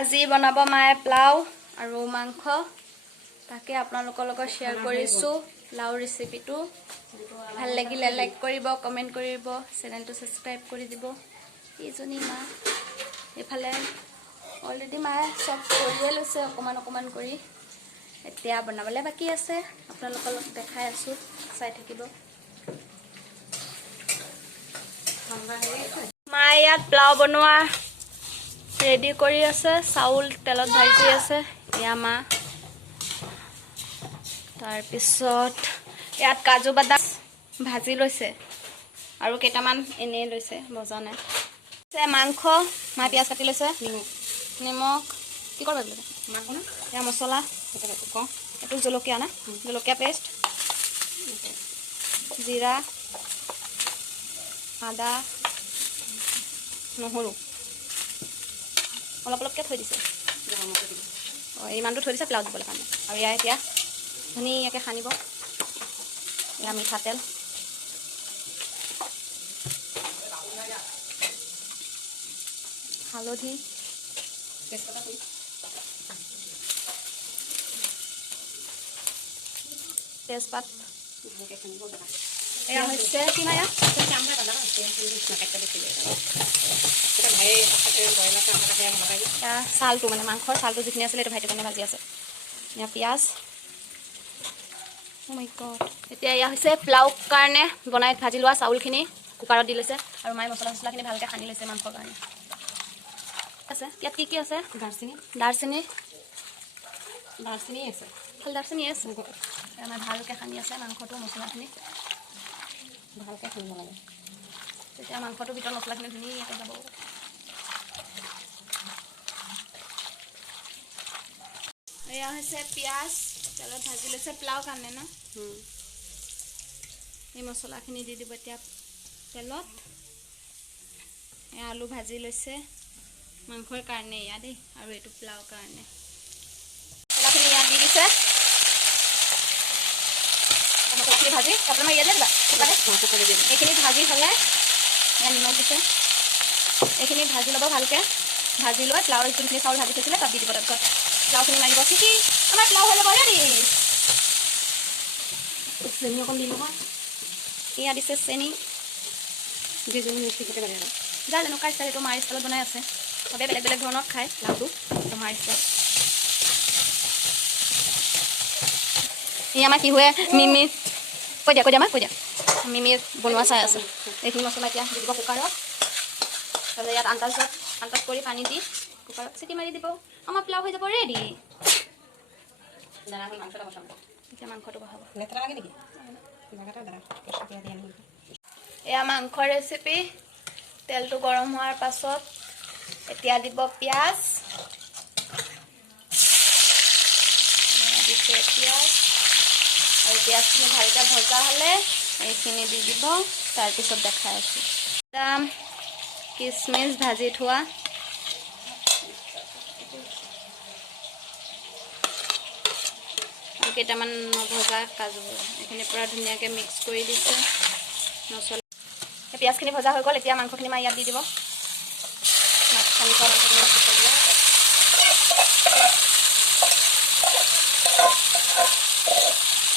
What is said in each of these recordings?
আজি বনাব মায়ে পোলাও আৰু মাংস তাকে আপোনালোকৰ লগত শ্বেয়াৰ কৰিছোঁ পোলাও ৰেচিপিটো ভাল লাগিলে লাইক কৰিব কমেন্ট কৰিব চেনেলটো সাবস্ক্ৰাইব কৰি দিব এইজনী মা এফালে অলৰেডি মায়ে সব কৰিয়ে লৈছে অকমান কৰি এতিয়া বনাবলৈ বাকি আছে আপোনালোকৰ লগত দেখাই আছোঁ চাই থাকিব মায়ে ইয়াত পোলাও বনোৱা ৰেডি কৰি আছে চাউল তেলত ভাজি আছে ইয়া মা তাৰ পিছত ইয়াত কাজু বাদাম ভাজি লৈছে আৰু কেইটামান এনে লৈছে ভজা নাই মাংস মা পিয়াজ কাটি লৈছে নিমখ কি কৰিব লাগে মাংস না ইয়া মছলা এইটো জলকীয়া না জলকীয়া পেষ্ট জিৰা আদা নহৰু অলপকৈ থৈ দিছে ইমানটো থৈ দিছে পোলাও দিবলৈ কাৰণে আৰু ইয়াৰ এতিয়া ধুনীয়াকৈ সানিব এয়া মিঠাতেল হালধি তেজপাত এয়া হৈছে কি মায়া চালটো মানে মাংসৰ চালটো যিখিনি আছিলে এইটো ভাইটিৰ কাৰণে ভাজি আছে এয়া পিঁয়াজ এতিয়া এয়া হৈছে পোলাও কাৰণে বনাই ভাজি লোৱা চাউলখিনি কুকাৰত দি লৈছে আৰু মায়ে মছলা চছলাখিনি ভালকৈ সানি লৈছে মাংসৰ কাৰণে আছে ইয়াত কি আছে দাৰচিনি আছে খালি দাৰচিনি আছে আমাৰ ভালকৈ সানি আছে মাংসটো মছলাখিনি ভালকৈ সানিব লাগে তেতিয়া মাংসটোৰ ভিতৰত মছলাখিনি ধুনীয়াকৈ যাব এয়া হৈছে পিঁয়াজ তেলত ভাজি লৈছে পোলাও কাৰণে ন এই মছলাখিনি দি দিব এতিয়া তেলত আলু ভাজি লৈছে মাংসৰ কাৰণে ইয়া দেই আৰু এইটো পোলাও কাৰণে মছলাখিনি ইয়াত দি দিছে মছলাখিনি ভাজি আপোনাৰ ইয়াতে দিবা এইখিনি ভাজি হ'লে ইয়াত নিমখ দিছে এইখিনি ভাজি ল'ব ভালকৈ ভাজি লৈ পোলাওৰ যোনখিনি চাউল ভাজি থৈছিলে তাত দি দিব তাৰপিছত পোলাওখিনি মাৰিব কি আমাৰ পোলাও হৈ যাব ৰেডি চেনি অকণ দি নহয় এয়া দিছে চেনি যা যেনেকুৱা ষ্টাইল এইটো মাৰ ষ্টাইলত বনাই আছে সবে বেলেগ বেলেগ ধৰণৰ খায় পোলাওটো মাৰ ষ্টাইল ই আমাৰ কি হয় মিমি কৈ দিয়া কৈ দিয়া মিমি বনোৱা চাই আছে এইখিনি মছলা এতিয়া দি দিব কুকাৰত তাৰপিছত ইয়াত আন্দাজ কৰি পানী দি কুকাৰত চিটি মাৰি দিব আমাৰ পোলাও হৈ যাব ৰেডি এতিয়া মাংসটো বহাব এয়া মাংসৰ ৰেচিপি তেলটো গৰম হোৱাৰ পাছত এতিয়া দিব পিঁয়াজ দিছে পিঁয়াজ আৰু পিঁয়াজখিনি ভালকৈ ভজা হ'লে এইখিনি দি দিব তাৰপিছত দেখাই আছোঁ একদম কিচমিচ ভাজি থোৱা কেইটামান নভজা কাজু এইখিনি পূৰা ধুনীয়াকৈ মিক্স কৰি দিছে মছলা পিঁয়াজখিনি ভজা হৈ গ'ল এতিয়া মাংসখিনি মই ইয়াত দি দিব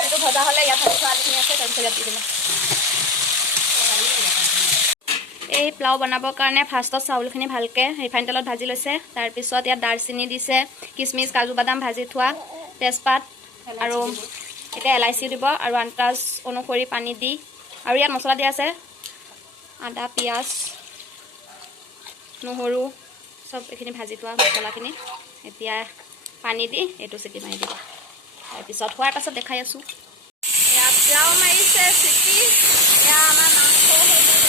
এইটো ভজা হ'লে ইয়াত ভাজি থোৱা আলুখিনি আছে তাৰপিছত ইয়াত দি দিব এই পোলাও বনাবৰ কাৰণে ফাৰ্ষ্টত চাউলখিনি ভালকৈ ৰিফাইন তেলত ভাজি লৈছে তাৰপিছত ইয়াত দাৰচিনি দিছে কিচমিচ কাজু বাদাম ভাজি থোৱা তেজপাত আৰু এতিয়া এলাইচি দিব আৰু আন্দাজ অনুসৰি পানী দি আৰু ইয়াত মছলা দিয়া আছে আদা পিঁয়াজ নহৰু চব এইখিনি ভাজি থোৱা মছলাখিনি এতিয়া পানী দি এইটো চিটি মাৰি দিব তাৰপিছত হোৱাৰ পাছত দেখাই আছোঁ এয়া পোলাও মাৰিছে চিটি এয়া আমাৰ মাংস হৈ গ'ল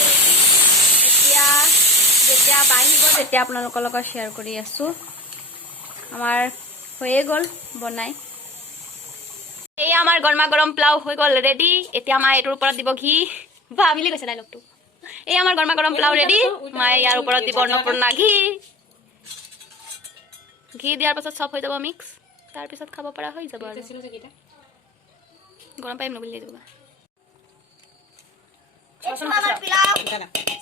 এতিয়া যেতিয়া বাঢ়িব তেতিয়া আপোনালোকৰ লগত শ্বেয়াৰ কৰি আছোঁ আমাৰ হৈয়ে গ'ল বনাই এই আমাৰ গৰমা গৰম পোলাও হৈ গ'ল ৰেডি এতিয়া মায়ে এইটোৰ ওপৰত দিব ঘি বা মিলি গৈছে ডাইলগটো এই আমাৰ গৰমা গৰম পোলাও ৰেডি মায়ে ইয়াৰ ওপৰত দিব অন্নপূৰ্ণা ঘি দিয়াৰ পাছত চব হৈ যাব মিক্স তাৰপিছত খাব পৰা হৈ যাব আৰু গৰম পাৰিম নবুলি দিব আমাৰ পোলাও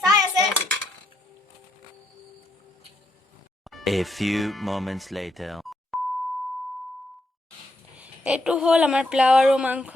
চাই আছে A few moments later. এইটো হ'ল আমাৰ পোলাও আৰু মাংস